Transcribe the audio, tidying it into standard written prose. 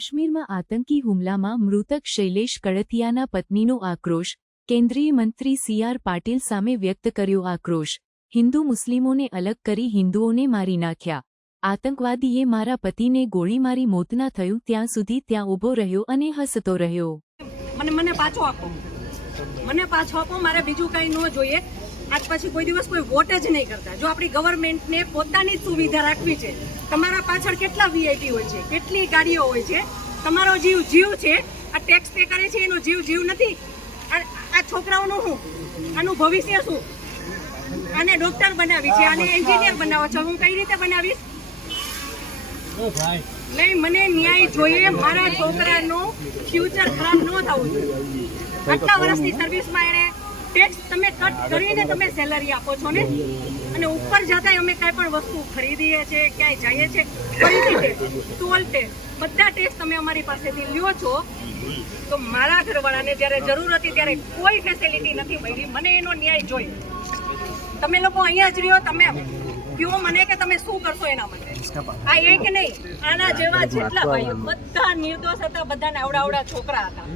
કાશ્મીરમાં આતંકી હુમલામાં મૃતક શૈલેષ કળથિયાના પત્નીનો આક્રોશ, કેન્દ્રીય મંત્રી સી.આર. પાટીલ સામે વ્યક્ત કર્યો આક્રોશ. હિન્દુ મુસ્લિમોને અલગ કરી હિન્દુઓને મારી નાખ્યા. આતંકવાદીએ મારા પતિને ગોળી મારી મોતના થયું ત્યાં સુધી ત્યાં ઊભો રહ્યો અને હસતો રહ્યો. મને પાછો આપો, મારે બીજું કંઈ ન જોઈએ. આજ પછી કોઈ દિવસ કોઈ વોટ જ નહીં કરતા. જો આપણી ગવર્મેન્ટને પોતાની જ સુવિધા રાખવી છે. તમારા પાછળ કેટલા વીઆઈપી હોય છે, કેટલી ગાડીઓ હોય છે. તમારો જીવ છે. આ ટેક્સ પે કરે છે એનો જીવ નથી. આ છોકરાઓનું શું, આનું ભવિષ્ય શું? આને ડોક્ટર બનાવી છે, આને એન્જિનિયર બનાવો છો. હું કઈ રીતે બનાવીશ? નહીં, મને ન્યાય જોઈએ. મારા છોકરાનું ફ્યુચર ખરાબ ન થવું જોઈએ. આટલા વર્ષની સર્વિસમાં એને ટેક્સ તમે કટ કરીને તમે સેલરી આપો છો ને, અને ઉપર જતા અમે કાંઈ પણ વસ્તુ ખરીદીએ છીએ, ક્યાંય જઈએ છીએ, ફરીથી ટેક્સ, ટોલ ટેક્સ, બધા ટેક્સ તમે અમારી પાસેથી લ્યો છો. તો મારા ઘરવાળાને જ્યારે જરૂર હતી ત્યારે કોઈ ફેસિલિટી નથી મળી. મને એનો ન્યાય જોઈએ. તમે લોકો અહીંયા જ રહ્યો, તમે કહો મને કે તમે શું કરશો એના માટે. આ એક નહીં, આના જેવા જેટલા ભાઈઓ બધા નિર્દોષ હતા, બધાને આવડા છોકરા હતા.